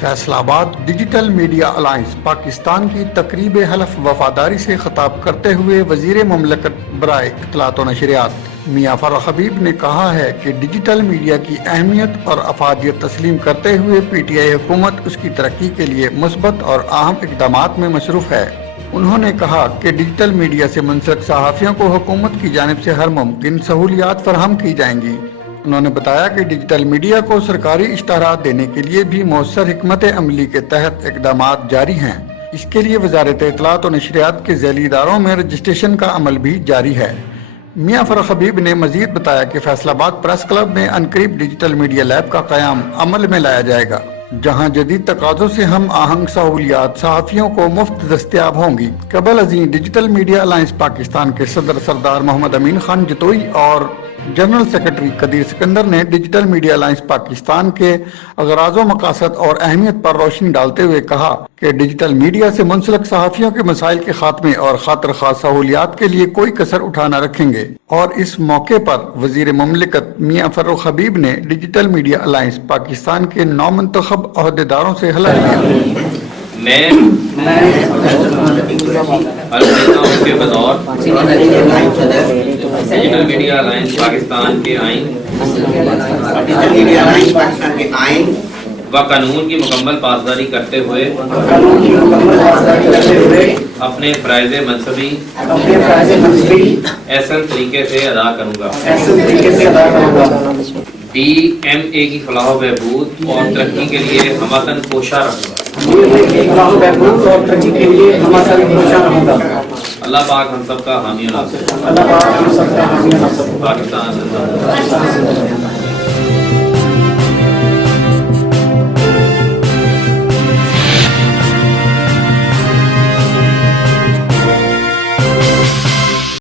فیصل آباد digital media alliance Pakistan کی تقریب حلف وفاداری سے خطاب کرتے ہوئے وزیر مملکت برائے اطلاعات و نشریات میاں فاروق حبیب نے کہا ہے کہ ڈیجیٹل میڈیا کی اہمیت اور افادیت تسلیم کرتے ہوئے پی ٹی آئی حکومت اس کی ترقی کے لیے مثبت اور اہم اقدامات میں مصروف ہے۔ انہوں نے کہا کہ ڈیجیٹل میڈیا سے منسلک صحافیوں کو حکومت کی جانب سے ہر ممکن سہولیات فراہم کی جائیں گی۔ انہوں نے بتایا کہ ڈیجیٹل میڈیا کو سرکاری اشتہارات دینے کے لیے بھی مؤثر حکمت عملی کے تحت اقدامات جاری ہیں۔ اس کے لیے وزارت اطلاعات و نشریات کے ذیلی اداروں میں رجسٹریشن کا عمل بھی جاری ہے۔ میاں فاروق حبیب نے مزید بتایا کہ فیصل آباد پریس کلب میں عنقریب ڈیجیٹل میڈیا لیب کا قیام عمل میں لایا جائے گا، جہاں جدید تقاضوں سے ہم آہنگ سہولیات صحافیوں کو مفت دستیاب ہوں گی۔ قبل ازیں ڈیجیٹل میڈیا الائنس پاکستان کے صدر سردار محمد امین خان جتوئی اور جنرل سیکرٹری قدیر سکندر نے ڈیجیٹل میڈیا الائنس پاکستان کے اغراض و مقاصد اور اہمیت پر روشنی ڈالتے ہوئے کہا کہ ڈیجیٹل میڈیا سے منسلک صحافیوں کے مسائل کے خاتمے اور خاطر خواہ سہولیات کے لیے کوئی کسر اٹھا نہ رکھیں گے۔ اور اس موقع پر وزیر مملکت میاں فاروق حبیب نے ڈیجیٹل میڈیا الائنس پاکستان کے نومنتخب عہدیداروں سے حلف لیا۔ میں کے بطور ڈیجیٹل میڈیا الائنس پاکستان کے آئین و قانون کی مکمل پاسداری کرتے ہوئے اپنے فرائض منصبی احسن طریقے سے ادا کروں گا۔ ڈی ایم اے کی فلاح و بہبود اور ترقی کے لیے ہمہ کوشاں رہوں گا۔ اللہ پاک ہم سب کا حامی و ناصر۔ پاکستان